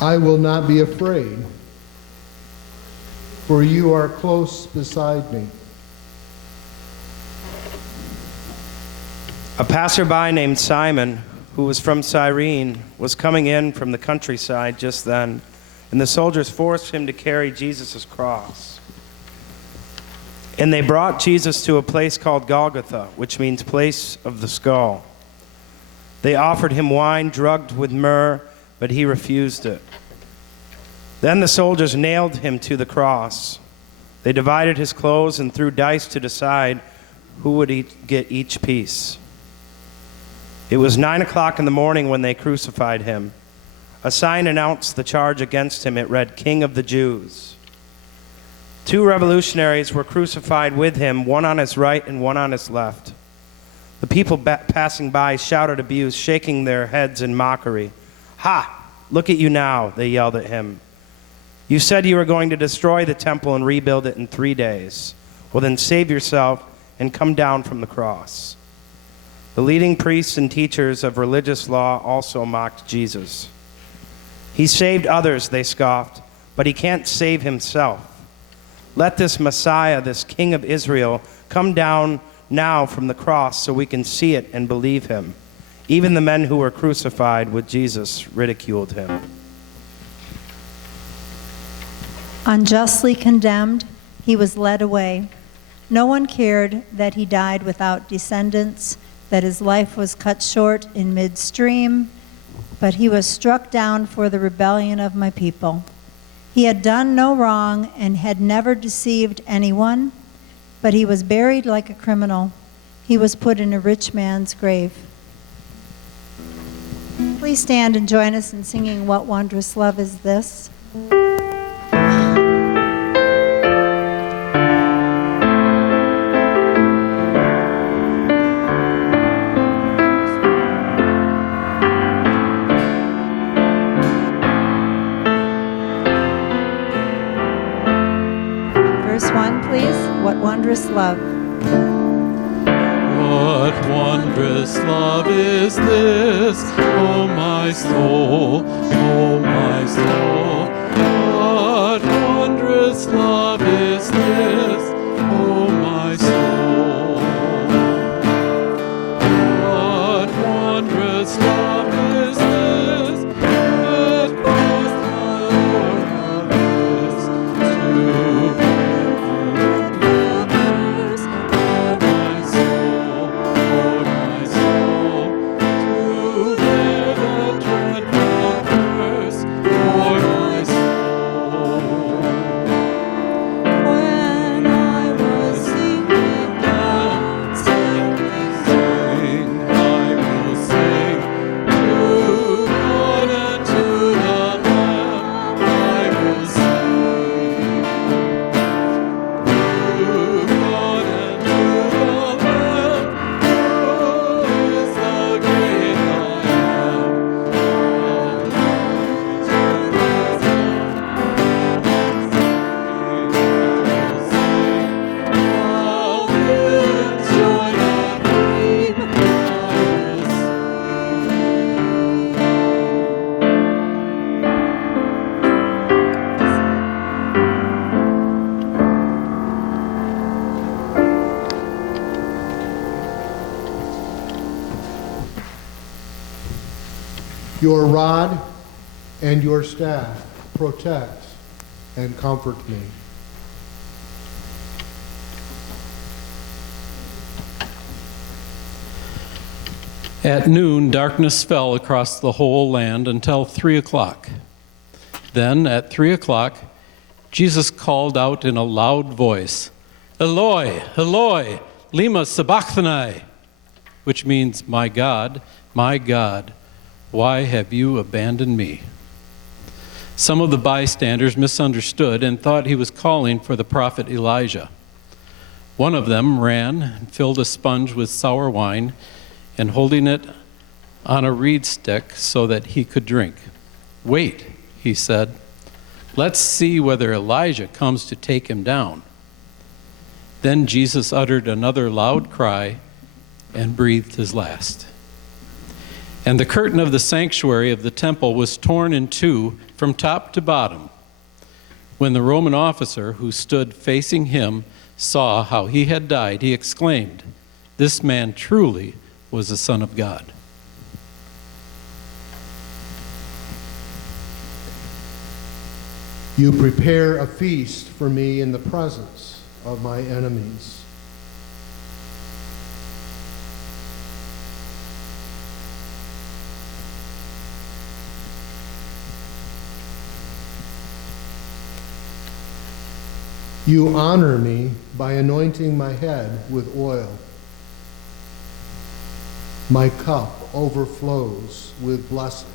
I will not be afraid, for you are close beside me. A passerby named Simon, who was from Cyrene, was coming in from the countryside just then, and the soldiers forced him to carry Jesus' cross. And they brought Jesus to a place called Golgotha, which means place of the skull. They offered him wine drugged with myrrh, but he refused it. Then the soldiers nailed him to the cross. They divided his clothes and threw dice to decide who would get each piece. It was 9 o'clock in the morning when they crucified him. A sign announced the charge against him. It read, "King of the Jews." 2 revolutionaries were crucified with him, one on his right and one on his left. The people passing by shouted abuse, shaking their heads in mockery. "Ha! Look at you now," they yelled at him. "You said you were going to destroy the temple and rebuild it in 3 days. Well, then save yourself and come down from the cross." The leading priests and teachers of religious law also mocked Jesus. "He saved others," they scoffed, "but he can't save himself. Let this Messiah, this King of Israel, come down now from the cross so we can see it and believe him." Even the men who were crucified with Jesus ridiculed him. Unjustly condemned, he was led away. No one cared that he died without descendants, that his life was cut short in midstream, but he was struck down for the rebellion of my people. He had done no wrong and had never deceived anyone, but he was buried like a criminal. He was put in a rich man's grave. Please stand and join us in singing "What Wondrous Love Is This?" Verse 1, please. What wondrous love. What wondrous love is this, O my soul, O my soul. What wondrous love is this, O my soul. What wondrous love is this, that caused my Lord of this to others, O my soul, to bear the dreadful curse for my soul. When I was sinking down, sing, I will sing to God and to the Lamb. I will sing to God and to the Lamb, who is the great I am. All millions join and weep. I will sing. Your rod and your staff protect and comfort me. At noon, darkness fell across the whole land until 3 o'clock. Then, at 3 o'clock, Jesus called out in a loud voice, "Eloi, Eloi, lema sabachthani," which means, my God, why have you abandoned me?" Some of the bystanders misunderstood and thought he was calling for the prophet Elijah. One of them ran and filled a sponge with sour wine and holding it on a reed stick so that he could drink. "Wait," he said, "let's see whether Elijah comes to take him down." Then Jesus uttered another loud cry and breathed his last. And the curtain of the sanctuary of the temple was torn in two from top to bottom. When the Roman officer who stood facing him saw how he had died, he exclaimed, "This man truly was the Son of God." You prepare a feast for me in the presence of my enemies. You honor me by anointing my head with oil. My cup overflows with blessing.